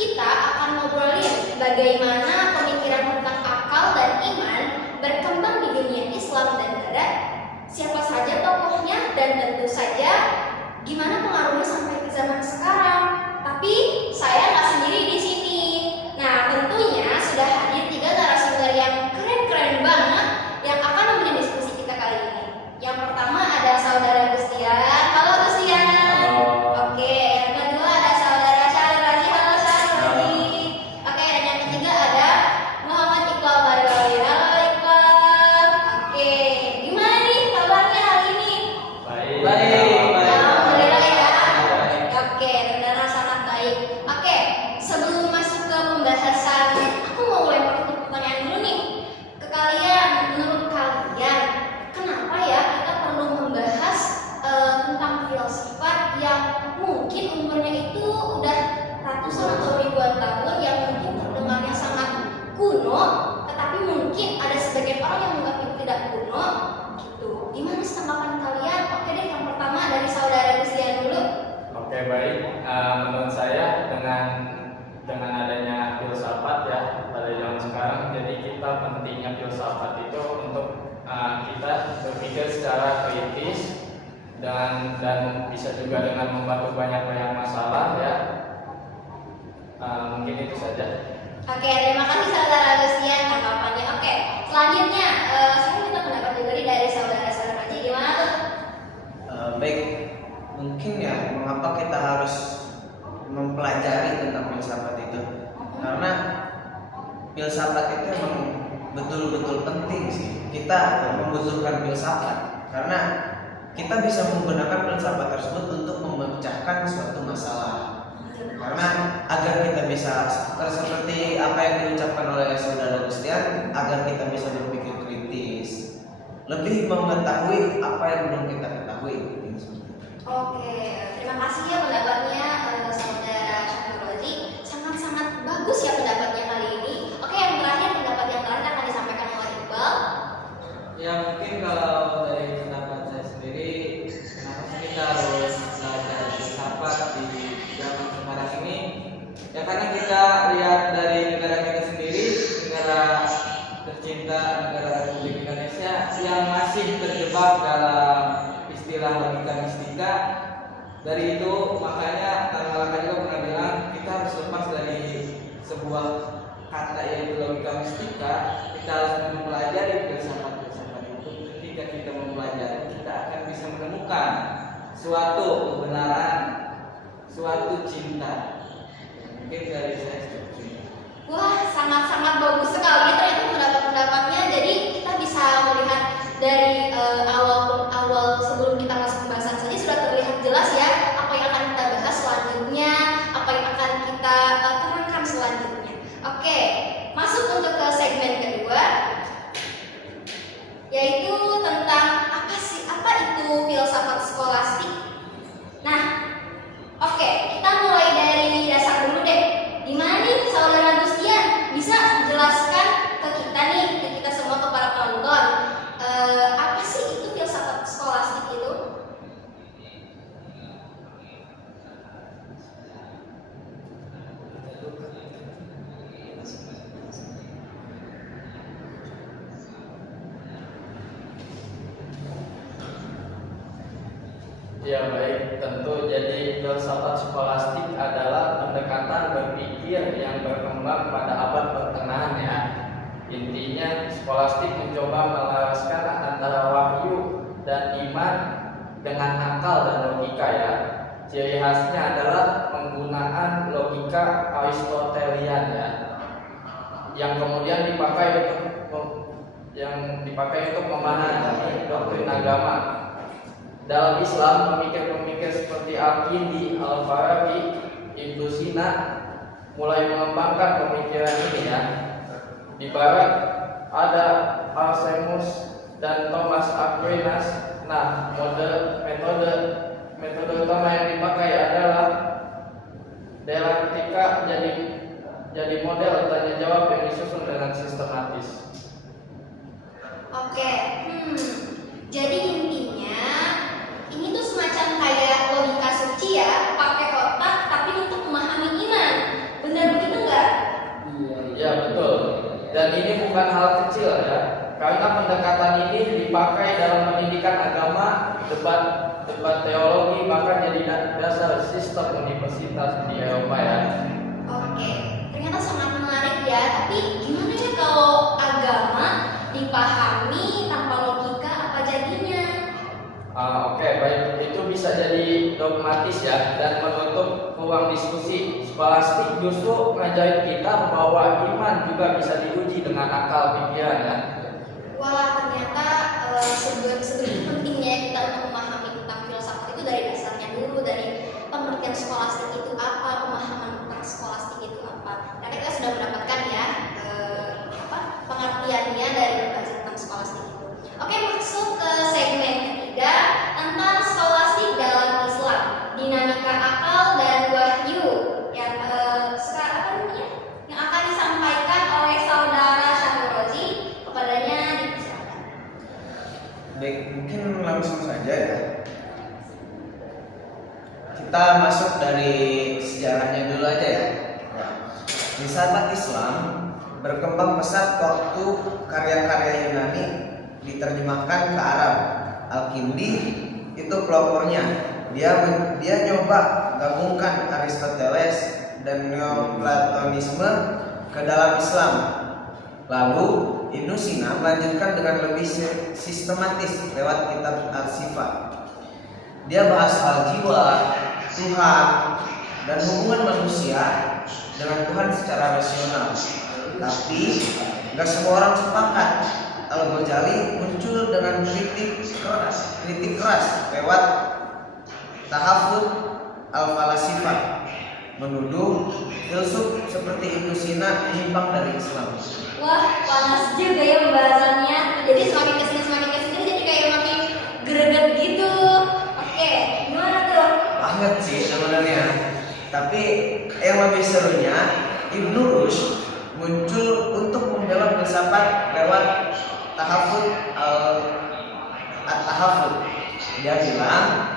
kita akan ngobrolin bagaimana pemikiran tentang akal dan iman berkembang di dunia Islam dan Barat, siapa saja tokohnya, dan tentu saja gimana pengaruhnya sampai ke zaman sekarang. Tapi saya nggak sendiri di sini. Nah, tentunya sudah hadir 3 narasumber yang keren-keren banget yang akan nemenin diskusi kita kali ini. Yang pertama ada Saudara Gustian. Halo Gustian. Oke, yang kedua ada Saudara Syahrul Razi. Halo Syahrul Razi. Oke, dan yang ketiga ada Muhammad Iqbal Badawi. Halo Iqbal. Oke, gimana nih kabarnya hari ini? Baik. Alhamdulillah ya. Oke, benar sangat baik. Oke, sebelum masuk ke pembahasan, aku mau lempar pertanyaan dulu nih ke kalian. Menurut kalian, kenapa ya kita perlu membahas tentang filsafat yang mungkin umurnya itu udah ratusan atau ribuan tahun, yang mungkin terdengarnya sangat kuno, tetapi mungkin ada sebagian orang yang menganggap itu tidak kuno gitu. Gimana sih tanggapan kalian? Oke deh, yang pertama dari Saudara Gustian dulu. Oke, baik. Menurut saya dengan adanya filsafat ya pada zaman sekarang, jadi kita pentingnya filsafat itu untuk kita berpikir secara kritis dan bisa juga dengan membantu banyak masalah ya. Mungkin itu saja. Oke, terima kasih Saudara Gustian tanggapannya. Oke, selanjutnya saya minta pendapat juga nih dari Saudara Raji. Gimana tuh? Baik, mungkin ya mengapa kita harus mempelajari tentang filsafat itu? Karena filsafat itu memang betul-betul penting sih. Kita membutuhkan filsafat karena kita bisa menggunakan filsafat tersebut untuk memecahkan suatu masalah. Karena agar kita bisa seperti apa yang diucapkan oleh Saudara Gustian, agar kita bisa berpikir kritis, lebih mengetahui apa yang belum kita ketahui. Oke, terima kasih ya pendapatnya Saudara Syahrul Razi. Sangat-sangat bagus ya pendapatnya kali ini. Oke, yang terakhir pendapat yang terakhir akan disampaikan oleh Iqbal. Ya, mungkin kalau dari pendapat saya sendiri, kenapa sih kita harus belajar filsafat di zaman sekarang ini? Ya karena kita lihat dari negara kita sendiri, negara tercinta, negara Republik Indonesia yang masih terjebak dalam istilah logika mistika. Dari itu makanya Tanmalaka juga pernah bilang kita harus lepas dari sebuah kata yaitu logika mistika. Kita harus mempelajari filsafat itu. Ketika kita mempelajari, kita akan bisa menemukan suatu kebenaran, suatu cinta. Mungkin dari saya seperti itu. Wah, sangat-sangat bagus sekali ternyata pendapat-pendapatnya. Jadi kita bisa melihat dari awal sebelum kita masuk pembahasan saja sudah terlihat jelas ya apa yang akan kita bahas selanjutnya, apa yang akan kita terangkan selanjutnya. Oke, masuk untuk ke segmen kedua, yaitu tentang apa itu filsafat skolastik. Nah, oke, kita mulai dari dasar dulu deh. Gimana nih Saudara Gustian, bisa jelaskan ke kita nih, ke kita semua, ke para penonton, apa sih itu filsafat skolastik itu? Ya baik, tentu jadi filsafat skolastik adalah pendekatan berpikir yang berkembang pada abad pertengahan ya. Intinya skolastik mencoba melaraskan antara wahyu dan iman dengan akal dan logika ya. Ciri khasnya adalah penggunaan logika Aristotelian ya, yang kemudian dipakai untuk memahami doktrin agama. Dalam Islam, pemikir-pemikir seperti Al-Kindi, Al-Farabi, Ibnu Sina mulai mengembangkan pemikiran ini ya. Di Barat ada Arsemus dan Thomas Aquinas. Nah, metode utama yang dipakai adalah dialektika jadi model tanya jawab yang disusun dengan sistematis. Oke, jadi intinya ini tuh semacam kayak logika suci ya, pakai otak tapi untuk memahami iman. Benar bukan hal kecil ya, karena pendekatan ini dipakai dalam pendidikan agama, debat teologi, bahkan jadi dasar sistem universitas di Eropa ya. Oke, ternyata sangat menarik ya. Tapi gimana ya kalau agama dipahami tanpa logika, apa jadinya? Oke, baik, itu bisa jadi dogmatis ya dan menutup ruang diskusi. Skolastik justru ngajarin kita bahwa iman juga bisa diuji dengan akal pikiran ya. Wah, ternyata sebegitu pentingnya kita untuk memahami tentang filsafat itu dari dasarnya dulu, dari pengertian skolastik itu apa, pemahaman tentang skolastik itu apa. Nah, kita sudah mendapatkan ya pengertiannya dari berbagai tentang skolastik itu. Oke, masuk ke segmen ketiga tentang skolastik dalam Islam, dinamika akal dan wahyu yang sekarang yang akan disampaikan oleh saudara Syahrul Rozi. Kepadanya dipersilakan. Baik, mungkin langsung saja ya. Kita masuk dari sejarahnya dulu aja ya. Filsafat Islam berkembang pesat waktu karya-karya Yunani diterjemahkan ke Arab. Al-Kindi itu pelopornya. Dia nyoba gabungkan Aristoteles dan Neoplatonisme ke dalam Islam. Lalu Ibnu Sina melanjutkan dengan lebih sistematis lewat kitab Al-Sifat. Dia bahas soal jiwa, Tuhan, dan hubungan manusia dengan Tuhan secara rasional. Tapi nggak semua orang sepakat. Al-Ghazali muncul dengan kritik keras lewat Tahafut Al-Falasifah, menuduh filsuf seperti Ibnu Sina menyimpang dari Islam. Wah, panas juga ya pembahasannya. Jadi semakin kesini jadi kayak makin greget gitu. Oke, gimana tuh? Banget sih sebenarnya. Tapi yang lebih serunya Ibnu Rushd muncul untuk membela filsafat lewat Tahafut At-Tahafut. Dia bilang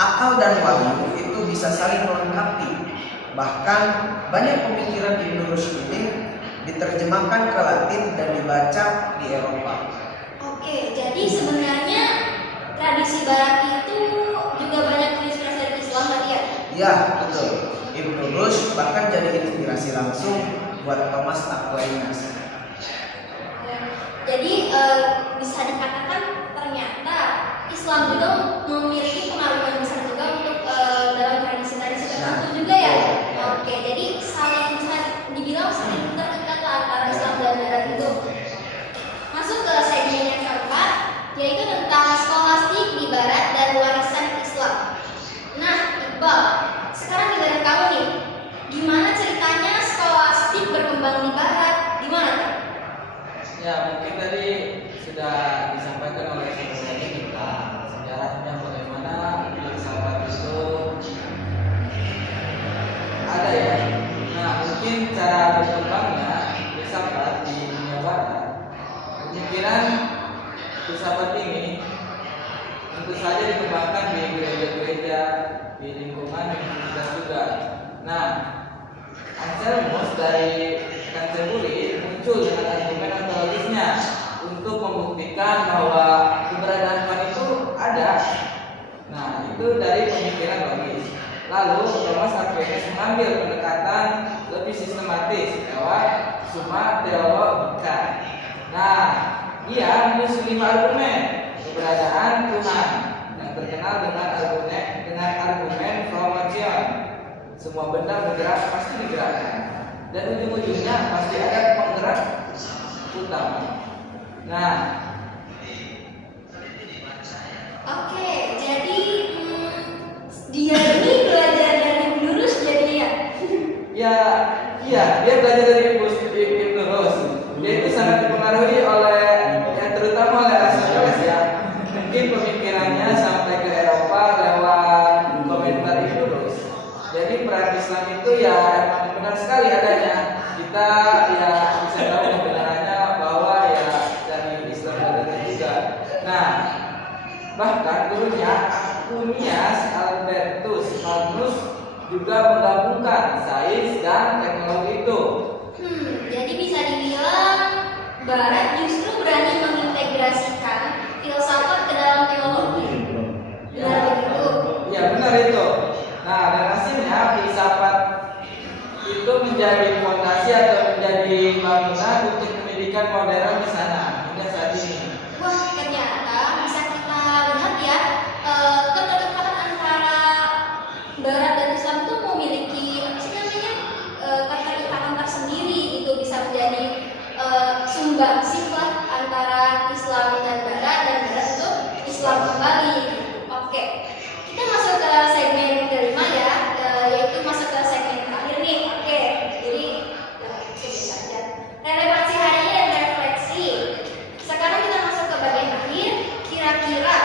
akal dan wahyu itu bisa saling melengkapi. Bahkan banyak pemikiran Ibnu Rushd ini diterjemahkan ke Latin dan dibaca di Eropa. Oke, jadi sebenarnya tradisi Barat itu juga banyak terinspirasi dari Islam tadi ya? Ya, betul. Ibnu Rushd bahkan jadi inspirasi langsung buat Thomas Aquinas. Jadi bisa dikatakan ternyata Islam juga memiliki pengaruh yang besar juga untuk dalam tradisi-tradisi tertentu juga ya. Oke, jadi saling bisa dibilang saling terikat antara Islam dan Barat itu. Masuk ke segmen yang keempat, yaitu tentang skolastik di Barat dan warisan Islam. Nah, Iqbal, sekarang giliran kamu nih. Gimana ceritanya skolastik berkembang di Barat? Gimana tuh? Ya, mungkin tadi sudah disampaikan oleh saudara tentang sejarahnya bagaimana filsafat itu ada ya. Nah, mungkin cara berkembangnya filsafat di dunia barat, pemikiran filsafat ini tentu saja dikembangkan di gereja-gereja, di lingkungan universitas juga. Nah, Anselmus dari Canterbury muncul dengan argumen ontologisnya untuk membuktikan bahwa keberadaan Tuhan itu ada. Nah, itu dari pemikiran logis. Lalu Thomas Aquinas mengambil pendekatan lebih sistematis lewat Summa Theologica. Nah, ia menyusun 5 argumen keberadaan Tuhan yang terkenal dengan argumen formation. Semua benda bergerak pasti digerakkan, dan ujung-ujungnya pasti ada penggerak utama. Nah, oke, jadi dia ini belajar dari Ibnu Rushd jadinya. ya, iya, dia belajar dari Ibnu Rushd. Dia itu sangat dipengaruhi oleh, ya terutama oleh Aristoteles ya. Mungkin pemikirannya sampai ke Eropa lewat komentar Ibnu Rushd. Jadi peran Islam itu ya emang benar sekali adanya. Kita ya bisa tahu kebenarannya bahwa ya dari Islam ada juga. Nah, bahkan gurunya Acunius Albertus Magnus juga menggabungkan sains dan teknologi itu. Jadi bisa dibilang menjadi fondasi atau menjadi bangunan untuk pendidikan modern di sana hingga saat ini. Wah, ternyata bisa kita lihat ya, keterikatan antara Barat dan Islam itu memiliki apa sih namanya, keterikatan tersendiri itu bisa menjadi sumbangsih lah antara Islam dan Barat itu Islam kembali. Oke, kita masuk ke segmen kelima ya, yaitu masuk ke segmen terakhir nih. Oke, jadi biasa aja. Relevansi hari ini dan refleksi. Sekarang kita masuk ke bagian akhir. Kira-kira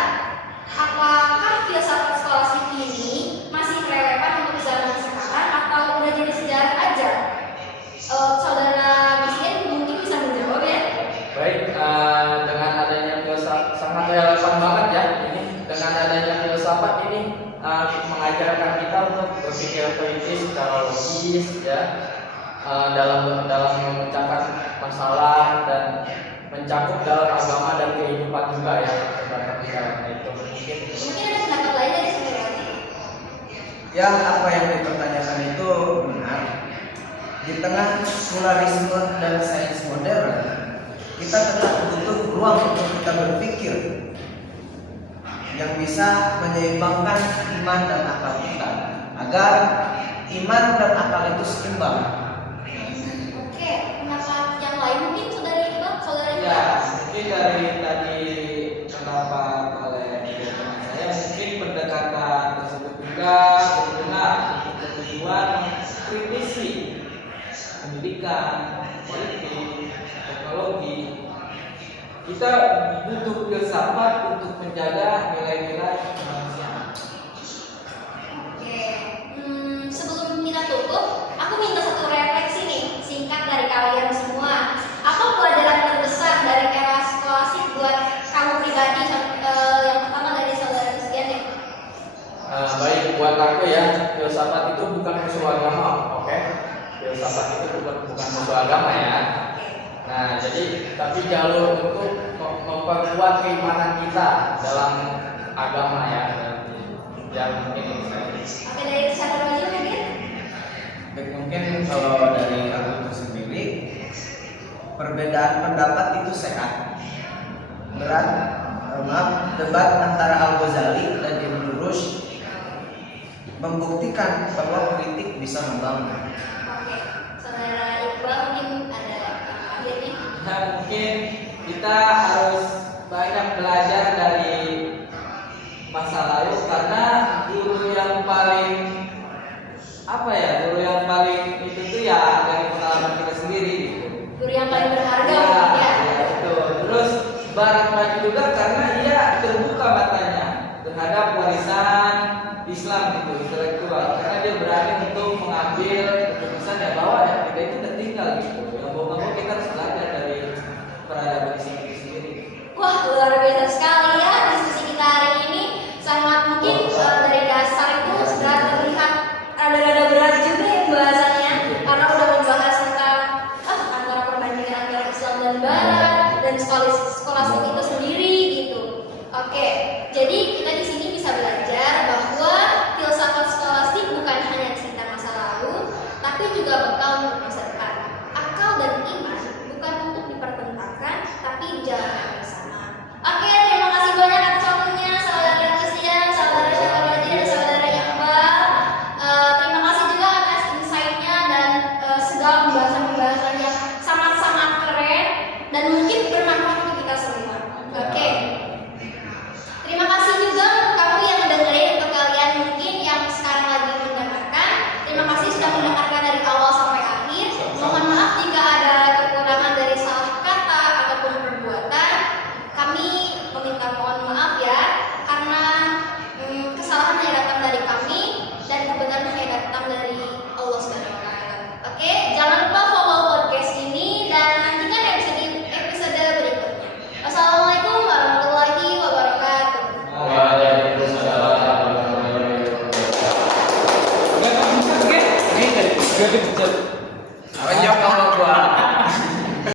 apakah filsafat skolastik ini masih relevan untuk zaman sekarang atau udah jadi sejarah aja? Saudara Bisien mungkin bisa menjawab ya. Baik, dengan adanya filsafat sangat relevan banget ya ini. Dengan adanya filsafat ini mengajarkan kita untuk berpikir kritis secara logis ya, dalam memecahkan masalah dan mencakup dalam agama dan kehidupan juga ya, terdapat di dalamnya itu. Mungkin ada pendapat lain dari saudara. Ya, apa yang dipertanyakan itu benar. Di tengah sekularisme dan sains modern, kita tetap butuh ruang untuk kita berpikir yang bisa menyeimbangkan iman dan akal kita, agar iman dan akal itu seimbang. Oke, pendapat yang lain mungkin saudara Iqbal, saudara Ya, Iqbal. mungkin dari tadi pendapat oleh teman saya, mungkin pendekatan tersebut juga berguna untuk tujuan kritisi pendidikan, politik, teknologi. Kita butuh filsafat untuk menjaga nilai-nilai kemanusiaan. Oke, sebelum kita tutup, aku minta satu refleksi nih, singkat dari kalian semua. Apa pelajaran terbesar dari era skolastik buat kamu pribadi? Yang pertama dari saudara Christian deh. Baik, buat aku ya, filsafat itu bukan musuh agama, oke? Filsafat itu bukan musuh agama ya. Nah, jadi tapi jalur untuk memperkuat keimanan kita dalam agama ya. Yang mungkin Oke, dari saudara Wajib mungkin? Baik, mungkin kalau dari aku itu sendiri, perbedaan pendapat itu sehat. Debat antara Al-Ghazali dan Ibn Rushd membuktikan bahwa kritik bisa membangun. Oke, saudara Iqbal mungkin ada akhir nih. Nah, mungkin kita harus banyak belajar dari masa lalu, karena guru yang paling itu tuh ya dari pengalaman kita sendiri gitu. Guru yang paling berharga Ya, mungkin ya. ya, betul. Terus Barat maju juga karena ia terbuka matanya terhadap warisan Islam gitu, intelektual, karena dia berani untuk mengambil keputusan ya bahwa ya kita itu tertinggal gitu. Ya mau kita harus belajar dari peradaban Islam itu sendiri. Wah, luar biasa sekali ya diskusi kita hari ini. Sangat mungkin dari dasar itu sudah terlihat rada-rada berat juga ya bahasannya, karena udah membahas tentang antara perbandingan antara Islam dan Barat dan skolastik itu sendiri gitu. Oke, jadi kita di sini bisa belajar bahwa filsafat skolastik bukan hanya cerita masa lalu, tapi juga bekal untuk masa depan. Akal dan iman bukan untuk dipertentangkan, tapi dijalankan bersama. Oke, terima kasih banyak atas waktunya saudara Christian, saudara Syarwadi, dan saudara Iqbal. Terima kasih juga atas insight-nya dan segala pembahasan-pembahasan yang sangat-sangat keren dan mungkin bermanfaat untuk kita semua. Oke. Terima kasih juga untuk kamu yang dengerin, untuk kalian mungkin yang sekarang lagi mendengarkan. Terima kasih sudah mendengarkan dari awal sampai akhir. Mohon maaf jika ada kekurangan dari salah kata ataupun perbuatan. Kami meminta mohon maaf ya, karena kesalahan hanya datang dari kami dan kebenaran hanya datang dari Allah Subhanahu wa taala. Oke, jangan lupa follow podcast ini dan nantikan episode berikutnya. Wassalamualaikum warahmatullahi wabarakatuh. Waalaikumsalam warahmatullahi wabarakatuh. Gak bisa,